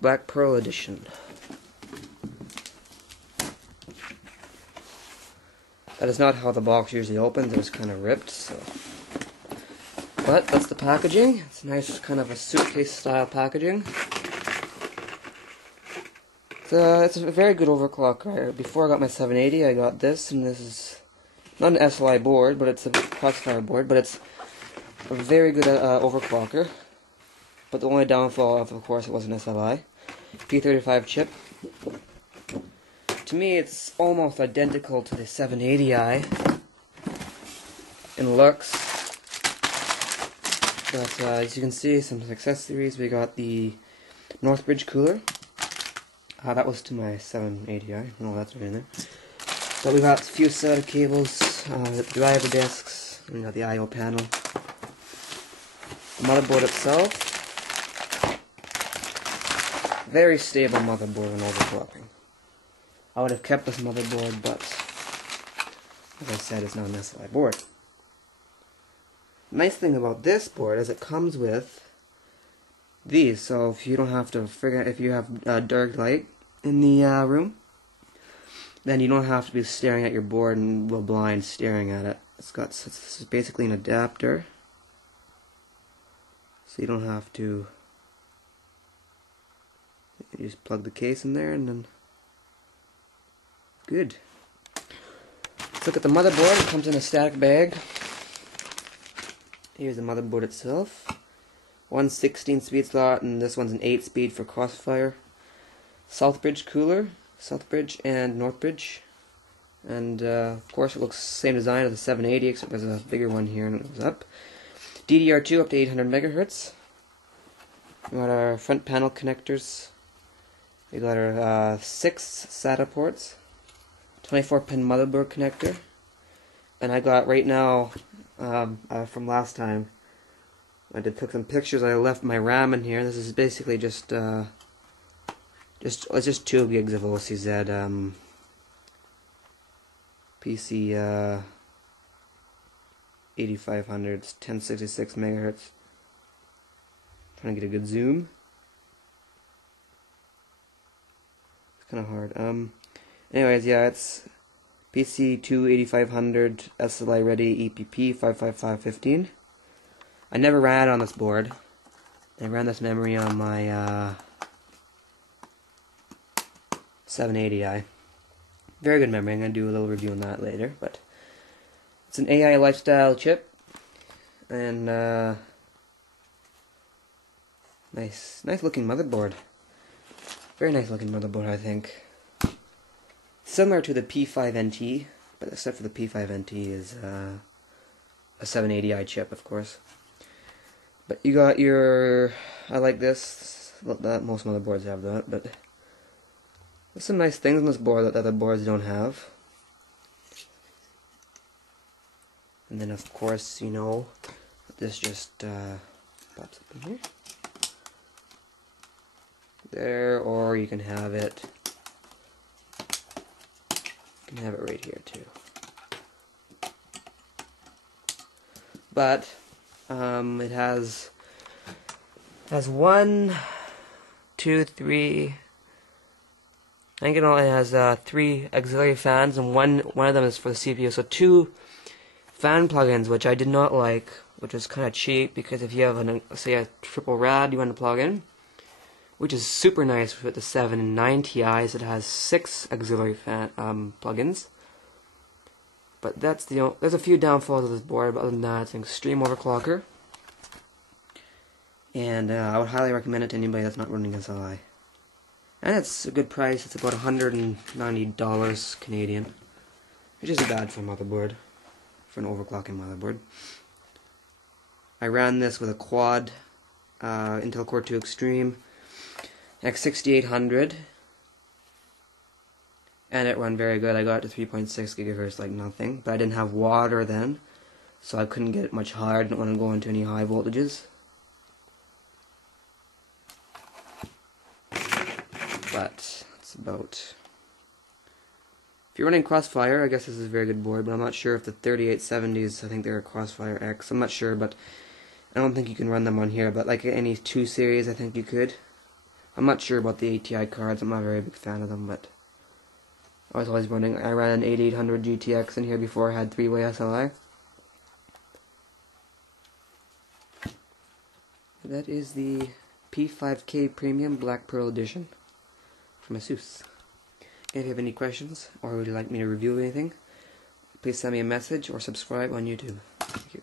Black Pearl Edition. That is not how the box usually opens. It was kind of ripped, so. But that's the packaging. It's nice, kind of a suitcase style packaging. It's a very good overclocker. Before I got my 780, I got this, and this is not an SLI board, but it's a Crossfire board, but it's a very good overclocker. But the only downfall of course, it was an SLI. P35 chip. To me, it's almost identical to the 780i in looks. But as you can see, some accessories. We got the Northbridge cooler. That was to my 780i. No, that's right in there. But we got a few set of cables, the driver discs, and we got the I/O panel. The motherboard itself, very stable motherboard when overclocking. I would have kept this motherboard, but as I said, it's not an SLI board. Nice thing about this board is it comes with these, so if you don't have to figure, if you have dark light in the room, then you don't have to be staring at your board and go blind staring at it. This is basically an adapter, so you don't have to. You just plug the case in there and then good. Let's look at the motherboard. It comes in a static bag. Here's the motherboard itself. One 16-speed slot, and this one's an 8-speed for Crossfire. Southbridge cooler, Southbridge and Northbridge, and of course it looks the same design as the 780, except there's a bigger one here and it goes up. DDR2 up to 800 megahertz. We got our front panel connectors. We got our 6 SATA ports, 24-pin motherboard connector, and I got right now from last time. I took some pictures. I left my RAM in here. This is basically just 2 gigs of OCZ PC 8500s, 1066 megahertz. Trying to get a good zoom. It's kind of hard. Anyways, yeah, it's PC 8500 SLI ready EPP 55515. I never ran it on this board. I ran this memory on my 780i. Very good memory. I'm going to do a little review on that later. But it's an AI lifestyle chip, and nice looking motherboard. Very nice looking motherboard, I think. Similar to the P5NT, but except for the P5NT is a 780i chip, of course. But you got your, I like this, most motherboards have that, but there's some nice things on this board that other boards don't have. And then of course, you know, this just pops up in here. There, or you can have it, right here too. But it has 1, 2, 3. I think it only has 3 auxiliary fans, and one of them is for the CPU. So 2 fan plugins, which I did not like, which was kind of cheap, because if you have say a triple rad you want to plug in, which is super nice with the 7 and 9 Ti's, it has 6 auxiliary fan plugins. But there's a few downfalls of this board, but other than that, it's an extreme overclocker. And I would highly recommend it to anybody that's not running SLI. And it's a good price. It's about $190 Canadian, which isn't bad for a motherboard, for an overclocking motherboard. I ran this with a quad Intel Core 2 Extreme X6800, and it ran very good. I got it to 3.6 gigahertz like nothing, but I didn't have water then, so I couldn't get it much higher. I didn't want to go into any high voltages. But it's about, if you're running Crossfire, I guess this is a very good board, but I'm not sure if the 3870s, I think they're a Crossfire X, I'm not sure, but I don't think you can run them on here, but like any 2 series I think you could. I'm not sure about the ATI cards. I'm not a very big fan of them, but I was always running. I ran an 8800 GTX in here before I had 3-way SLI. That is the P5K Premium Black Pearl Edition from ASUS. If you have any questions or would like me to review anything, please send me a message or subscribe on YouTube. Thank you.